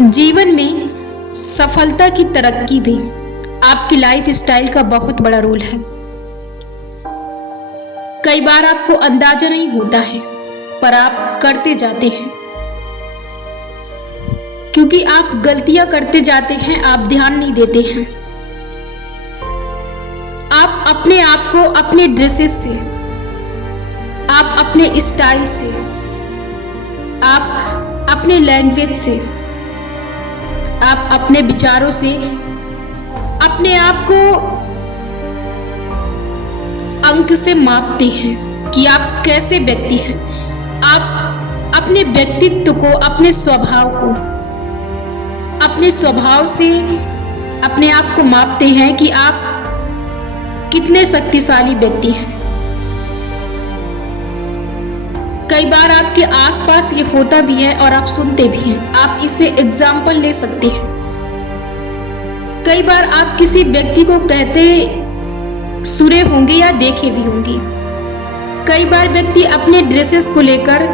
जीवन में सफलता की तरक्की भी आपकी लाइफ स्टाइल का बहुत बड़ा रोल है। कई बार आपको अंदाजा नहीं होता है, पर आप करते जाते हैं, क्योंकि आप गलतियां करते जाते हैं, आप ध्यान नहीं देते हैं। आप अपने आप को अपने ड्रेसेस से, आप अपने स्टाइल से, आप अपने लैंग्वेज से, आप अपने विचारों से अपने आप को अंक से मापते हैं कि आप कैसे व्यक्ति हैं। आप अपने व्यक्तित्व को, अपने स्वभाव से अपने आप को मापते हैं कि आप कितने शक्तिशाली व्यक्ति हैं। कई बार आपके आसपास ये होता भी है और आप सुनते भी हैं। आप इसे एग्जाम्पल ले सकते हैं। कई बार आप किसी व्यक्ति को कहते सुने होंगे या देखे भी होंगे। कई बार व्यक्ति अपने ड्रेसेस को लेकर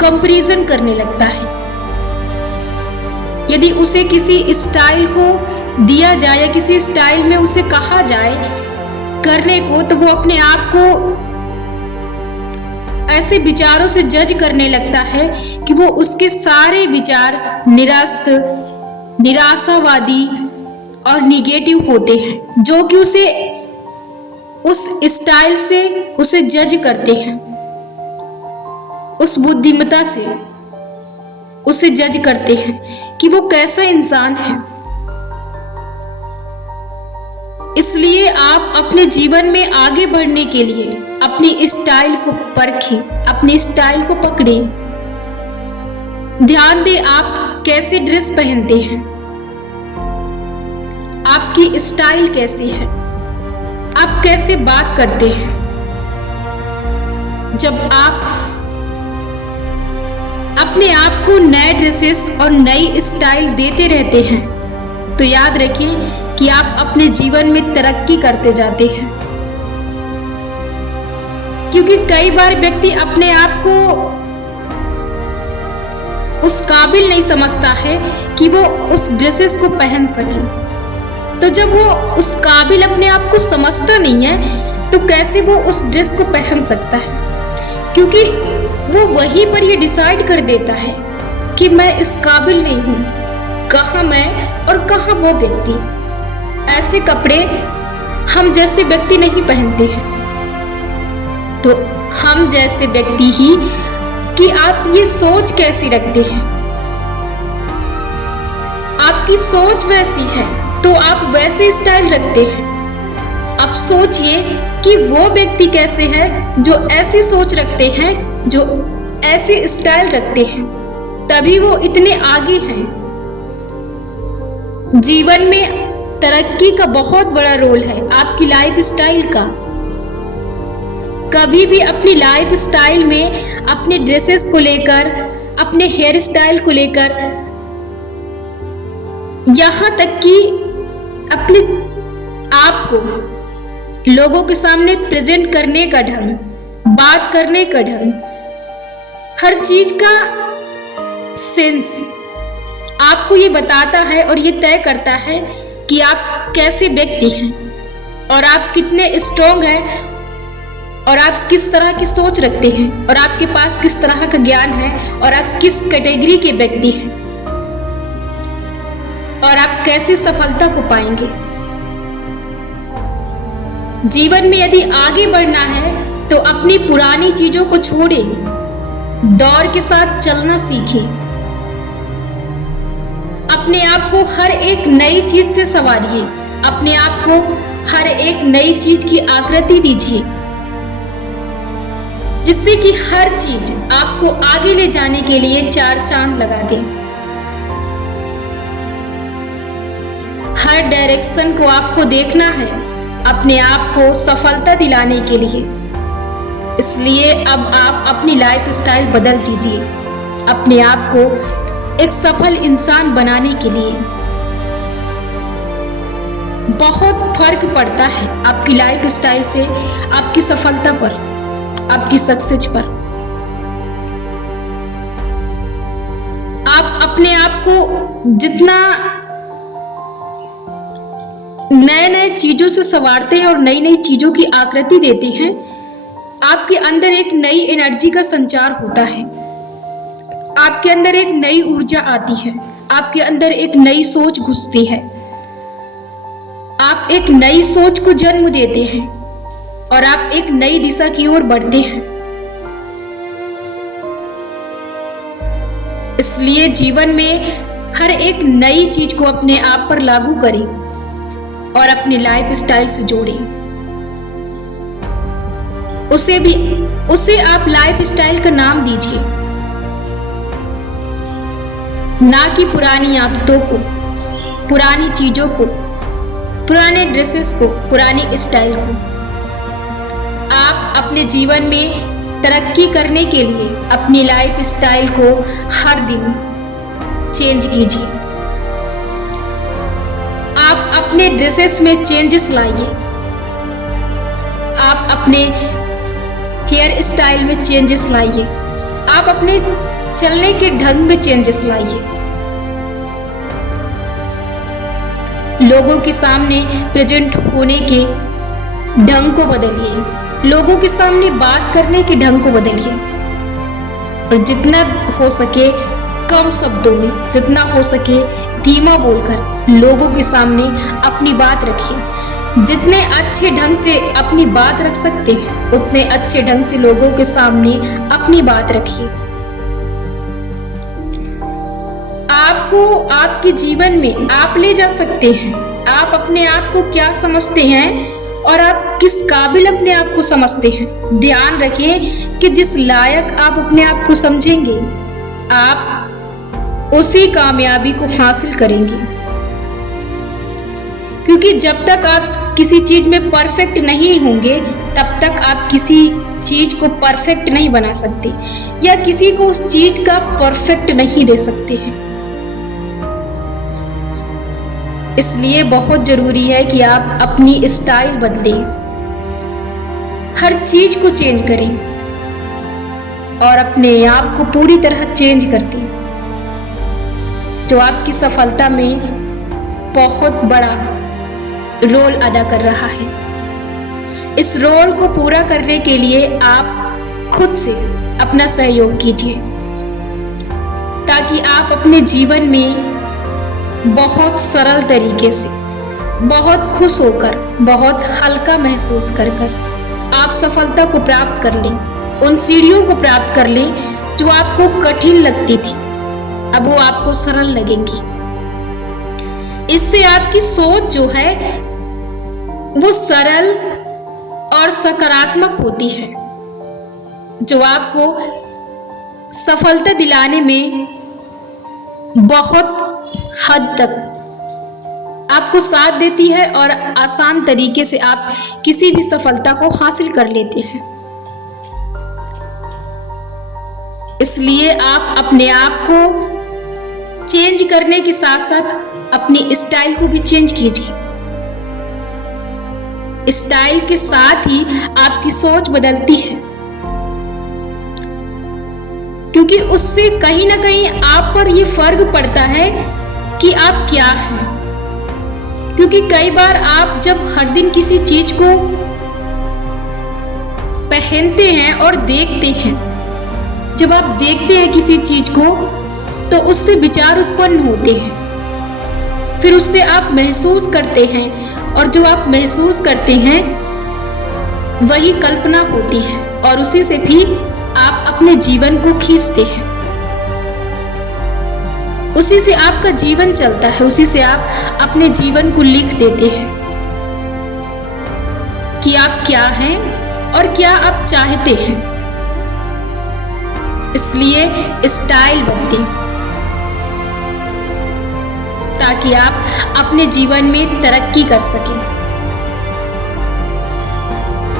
कंपैरिजन करने लगता है। यदि उसे किसी स्टाइल को दिया जाए या किसी स्टाइल में उसे कहा जाए करने को, तो वो अपने आप को ऐसे विचारों से जज करने लगता है कि वो उसके सारे विचार निराशावादी और निगेटिव होते हैं, जो कि उसे उस स्टाइल से उसे जज करते हैं, उस बुद्धिमत्ता से उसे जज करते हैं कि वो कैसा इंसान है। इसलिए आप अपने जीवन में आगे बढ़ने के लिए अपनी स्टाइल को परखें, अपनी स्टाइल को पकड़ें। ध्यान दें आप कैसे ड्रेस पहनते हैं, आपकी स्टाइल कैसी है, आप कैसे बात करते हैं। जब आप अपने आप को नए ड्रेसेस और नई स्टाइल देते रहते हैं, तो याद रखिए कि आप अपने जीवन में तरक्की करते जाते हैं। क्योंकि कई बार व्यक्ति अपने आप को उस काबिल नहीं समझता है कि वो उस ड्रेसेस को पहन सके। तो जब वो उस काबिल अपने आप को समझता नहीं है, तो कैसे वो उस ड्रेस को पहन सकता है? क्योंकि वो वहीं पर ये डिसाइड कर देता है कि मैं इस काबिल नहीं हूँ। कहाँ मैं और कहाँ वो व्यक्ति। ऐसे कपड़े हम जैसे व्यक्ति नहीं पहनते हैं। तो हम जैसे व्यक्ति ही कि आप ये सोच कैसी रखते हैं, आपकी सोच वैसी है तो आप वैसे स्टाइल रखते हैं। अब सोचिए कि वो व्यक्ति कैसे हैं जो ऐसी सोच रखते हैं, जो ऐसे स्टाइल रखते हैं, तभी वो इतने आगे हैं। जीवन में तरक्की का बहुत बड़ा रोल है आपकी लाइफ स्टाइल का। कभी भी अपनी लाइफ स्टाइल में, अपने ड्रेसेस को लेकर, अपने हेयर स्टाइल को लेकर, यहाँ तक कि अपने आप को लोगों के सामने प्रेजेंट करने का ढंग, बात करने का ढंग, हर चीज का सेंस आपको ये बताता है और ये तय करता है कि आप कैसे व्यक्ति हैं और आप कितने स्ट्रॉन्ग हैं और आप किस तरह की सोच रखते हैं और आपके पास किस तरह का ज्ञान है और आप किस कैटेगरी के व्यक्ति हैं और आप कैसे सफलता को पाएंगे। जीवन में यदि आगे बढ़ना है तो अपनी पुरानी चीजों को छोड़ें, दौर के साथ चलना सीखें। अपने आप को हर एक नई चीज से संवारिए, अपने आप को हर एक नई चीज की आकृति दीजिए, जिससे कि हर चीज आपको आगे ले जाने के लिए चार चांद लगा दे। हर डायरेक्शन को आपको देखना है अपने आप को सफलता दिलाने के लिए। इसलिए अब आप अपनी लाइफ स्टाइल बदल दीजिए, अपने आप को एक सफल इंसान बनाने के लिए। बहुत फर्क पड़ता है आपकी लाइफ स्टाइल से आपकी सफलता पर, आपकी सक्सेस पर। आप अपने आप को जितना नए नए चीजों से संवारते हैं और नई नई चीजों की आकृति देते हैं, आपके अंदर एक नई एनर्जी का संचार होता है, आपके अंदर एक नई ऊर्जा आती है, आपके अंदर एक नई सोच घुसती है, आप एक नई सोच को जन्म देते हैं और आप एक नई दिशा की ओर बढ़ते हैं। इसलिए जीवन में हर एक नई चीज को अपने आप पर लागू करें और अपनी लाइफ स्टाइल से जोड़ें। उसे आप लाइफ स्टाइल का नाम दीजिए, ना कि पुरानी आदतों को, पुरानी चीजों को, पुराने ड्रेसेस को, पुरानी स्टाइल को। आप अपने जीवन में तरक्की करने के लिए अपनी लाइफ स्टाइल को हर दिन चेंज कीजिए। आप अपने ड्रेसेस में चेंजेस लाइए, आप अपने हेयर स्टाइल में चेंजेस लाइए, आप अपने चलने के ढंग में चेंजेस लाइए। लोगों के सामने प्रेजेंट होने के ढंग को बदलिए, लोगों के सामने बात करने के ढंग को बदलिए और जितना हो सके कम शब्दों में, जितना हो सके धीमा बोलकर लोगों के सामने अपनी बात रखिए। जितने अच्छे ढंग से अपनी बात रख सकते हैं उतने अच्छे ढंग से लोगों के सामने अपनी बात रखिए। आपको आपके जीवन में आप ले जा सकते हैं। आप अपने आप को क्या समझते हैं और आप किस काबिल अपने आप को समझते हैं। ध्यान रखें कि जिस लायक आप अपने आप को समझेंगे आप उसी कामयाबी को हासिल करेंगे, क्योंकि जब तक आप किसी चीज में परफेक्ट नहीं होंगे तब तक आप किसी चीज को परफेक्ट नहीं बना सकते या किसी को उस चीज का परफेक्ट नहीं दे सकते हैं। इसलिए बहुत जरूरी है कि आप अपनी स्टाइल बदलें, हर चीज को चेंज करें और अपने आप को पूरी तरह चेंज कर दें, जो आपकी सफलता में बहुत बड़ा रोल अदा कर रहा है। इस रोल को पूरा करने के लिए आप खुद से अपना सहयोग कीजिए ताकि आप अपने जीवन में बहुत सरल तरीके से, बहुत खुश होकर, बहुत हल्का महसूस कर आप सफलता को प्राप्त कर लें। उन सीढ़ियों को प्राप्त कर लें जो आपको कठिन लगती थी, अब वो आपको सरल लगेंगी। इससे आपकी सोच जो है वो सरल और सकारात्मक होती है, जो आपको सफलता दिलाने में बहुत हद तक आपको साथ देती है और आसान तरीके से आप किसी भी सफलता को हासिल कर लेते हैं। इसलिए आप अपने आप को चेंज करने के साथ साथ अपनी स्टाइल को भी चेंज कीजिए। स्टाइल के साथ ही आपकी सोच बदलती है, क्योंकि उससे कहीं ना कहीं आप पर यह फर्क पड़ता है कि आप क्या हैं। क्योंकि कई बार आप जब हर दिन किसी चीज को पहनते हैं और देखते हैं, जब आप देखते हैं किसी चीज को तो उससे विचार उत्पन्न होते हैं, फिर उससे आप महसूस करते हैं और जो आप महसूस करते हैं वही कल्पना होती है और उसी से भी आप अपने जीवन को खींचते हैं। उसी से आपका जीवन चलता है, उसी से आप अपने जीवन को लिख देते हैं कि आप क्या हैं और क्या आप चाहते हैं। इसलिए स्टाइल बदलें ताकि आप अपने जीवन में तरक्की कर सकें।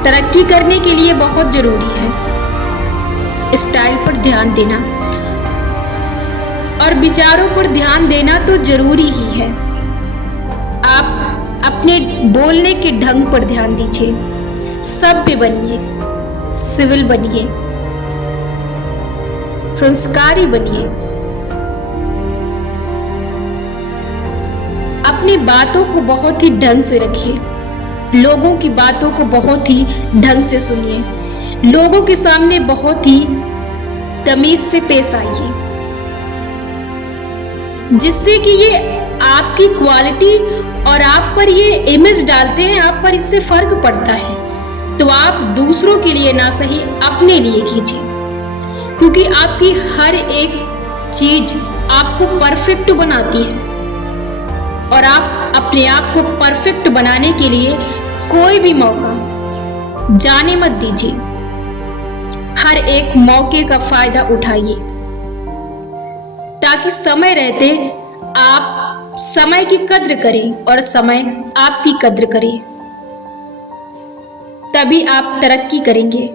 तरक्की करने के लिए बहुत जरूरी है स्टाइल पर ध्यान देना और विचारों पर ध्यान देना तो जरूरी ही है। आप अपने बोलने के ढंग पर ध्यान दीजिए, सभ्य बनिए, सिविल बनिए, संस्कारी बनिए, अपनी बातों को बहुत ही ढंग से रखिए, लोगों की बातों को बहुत ही ढंग से सुनिए, लोगों के सामने बहुत ही तमीज से पेश आइए, जिससे कि ये आपकी क्वालिटी और आप पर ये इमेज डालते हैं, आप पर इससे फर्क पड़ता है। तो आप दूसरों के लिए ना सही अपने लिए कीजिए, क्योंकि आपकी हर एक चीज आपको परफेक्ट बनाती है और आप अपने आप को परफेक्ट बनाने के लिए कोई भी मौका जाने मत दीजिए। हर एक मौके का फायदा उठाइए ताकि समय रहते आप समय की कद्र करें और समय आपकी कद्र करे, तभी आप तरक्की करेंगे।